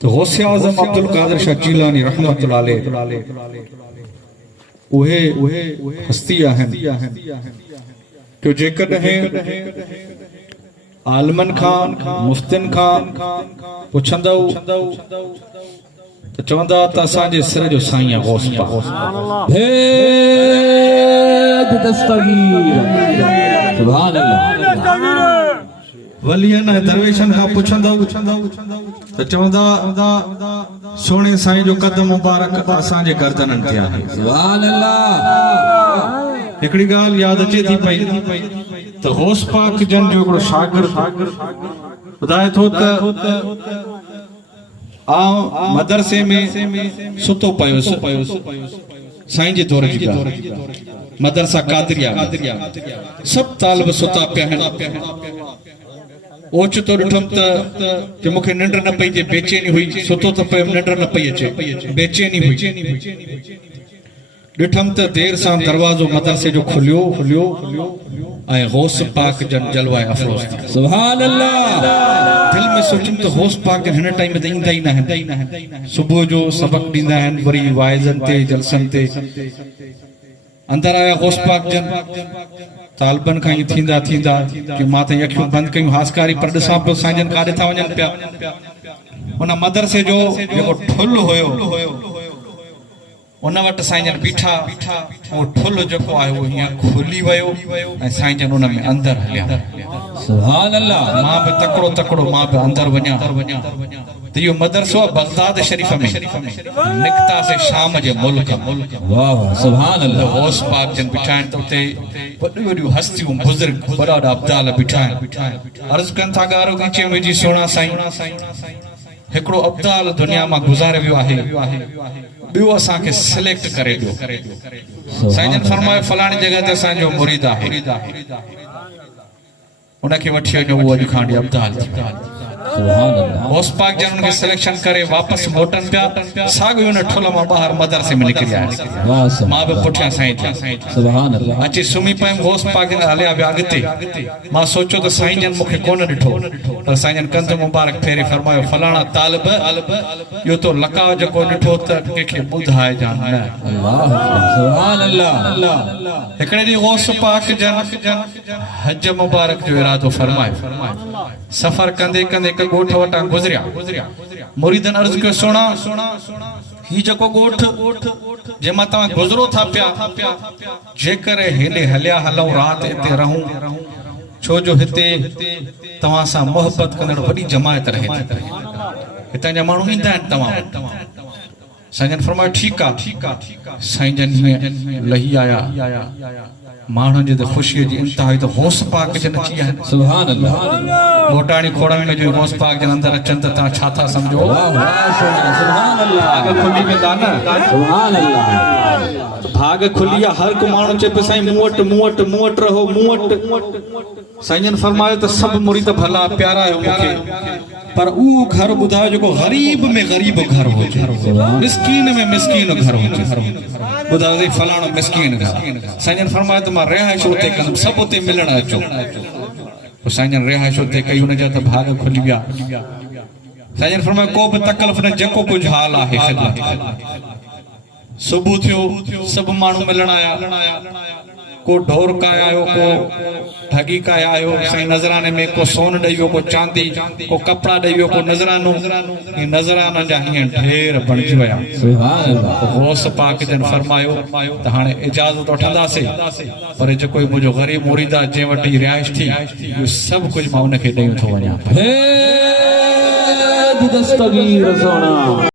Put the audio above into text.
तो गौसे आज़म अब्दुल कादिर शाह जीलानी रहमतुल्लाह अलैह उहे हस्ती आहिनि कि जेकॾहिं आलमन खान मुफ्तिन खान पुछंदव त चवंदा त असांजे सिर जो साईं आहे गौस पाक भेद दस्तगीर सुभान अल्लाह वलियन दरवेशन खां पुछंदव त चवंदा सोने साईं जो कदम मुबारक असांजे गर्दननि ते आहे सुभान अल्लाह हिकिड़ी ॻाल्हि यादि अचे थी पई त गौस पाक जन जो हिकिड़ो शागिर्द ॿुधाए थो त मदरसे में सुतो पियोसि साईं जे दौर जी मदरसा कादरिया सभु तालिब सुता पिया आहिनि ओचितो ॾिठुमि त मूंखे निंड न पई अचे बेचैनी हुई सुतो त पियो निंड न पई अचे बेचैनी हुई ॾिठुमि त देरि सां दरवाज़ो मदरसे जो खुलियो ऐं गौस पाक जन जलवाए अफ़रोज़ थी सुभान अल्लाह दिल में सोचुमि त गौस पाक जन हिन टाइम ते ईंदा ई न आहिनि सुबुह जो सबक़ ॾींदा आहिनि वरी वाइज़नि ते जलसनि ते अंदरि आया गौस पाक जन तालिबनि खां ईअं थींदा कि मां त अखियूं बंदि कयूं हासकारी पर ॾिसां पियो साईं जन काॾे था वञनि पिया हुन मदरसे जो जेको ठुल हुयो उन वटि साईं जन बीठा उहो ठुल जेको आहे उहो हीअं खुली वियो ऐं साईं जन उन में अंदरि हलिया सुभान अल्लाह मां बि तकिड़ो मां बि अंदरि वञा त इहो मदरसो आहे बगदाद शरीफ़ में निकितासीं शाम जे मुल्क वाह वाह सुभान अल्लाह गौस पाक जन बीठा आहिनि त उते वॾियूं हस्तियूं बुज़ुर्ग वॾा अब्दाल बीठा आहिनि अर्ज़ु कनि था ॻारो खीचे मुंहिंजी सोना साईं हिकिड़ो अब्दाल दुनिया मां गुज़ारे वियो आहे ॿियो असांखे सिलेक्ट करे ॾियो साईं जन फरमायो फलाणी जॻह ते असांजो मुरीद आहे उनखे वठी वञो उहो अॼु खां वठी अब्दाल थी गौस पाक जन उनखे सिलेक्शन करे वापसि मोटनि पिया साॻियो हुन ठुल मां ॿाहिरि मदरसे में निकिरी आया मां बि पुठियां साईं सुभान अल्लाह अची सुम्ही पियुमि गौस पाक जन हलिया विया अॻिते मां सोचियो त साईं जन मूंखे कोन ॾिठो पर साईं जन कंध मुबारक फेरे फरमायो फलाणा तालिब इहो तो लकाव जेको ॾिठो त कंहिंखे ॿुधाइजां न सुभान अल्लाह हिकिड़े ॾींहुं गौस पाक जन हज मुबारक जो इरादो फरमायो सफ़र कंदे कंदे हिकु ॻोठ वटां गुज़रिया मुरीदनि अर्ज़ु कयो सोना ही जेको ॻोठ जंहिंमां तव्हां गुज़रो था पिया जेकर हेॾे हलिया हलूं राति हिते रहूं छो जो हिते तव्हां सां मोहबत कंदड़ वॾी जमायत रहे थी हितां जा माण्हू ईंदा आहिनि तव्हां वटि साईं जन फरमायो ठीकु आहे साईं जन हीअं लही आया माण्हुनि जी त ख़ुशीअ जी इंतिहा हुई त गौस पाक जन अची विया आहिनि सुभान अल्लाह मोटाणी खोड़नि में जो गौस पाक जन अंदरि अचनि त तव्हां छा था सम्झो सुभान अल्लाह भाग खुली वेंदा न सुभान अल्लाह भाग खुली आहे हर को माण्हू चए पियो साईं मूं वटि रहो मूं वटि साईं जन फरमायो त सभु मुरीद भला प्यारा आहियो मूंखे पर उहो घर ॿुधायो जेको ग़रीब में ग़रीब घर हुजे मिस्कीन में मिस्कीन घर हुजे ॿुधायो फलाणो मिस्कीन घर साईं जन फरमायो त मां रिहाइश उते कंदुमि सभु उते मिलण अचो पोइ साईं जन रिहाइश उते कई हुनजा त भाग खुली विया साईं जन फरमायो को बि तकलीफ़ न जेको कुझु हाल आहे सुबुह थियो सभु माण्हू मिलण आया को ढोर काया आयो को ठगी काया आयो साईं नज़राने में को सोन ॾेई वियो को चांदी को कपिड़ा ॾेई वियो को नज़रानो नज़राना जा हीअं ढेर बणिजी विया गौस पाक जन फरमायो त हाणे इजाज़त वठंदासीं पर जेको मुंहिंजो ग़रीब मुरीद आहे जंहिं वटि रिहाइश थी इहो सभु कुझु मां उनखे ॾेई थो वञा भेद दस्तगीर सोना।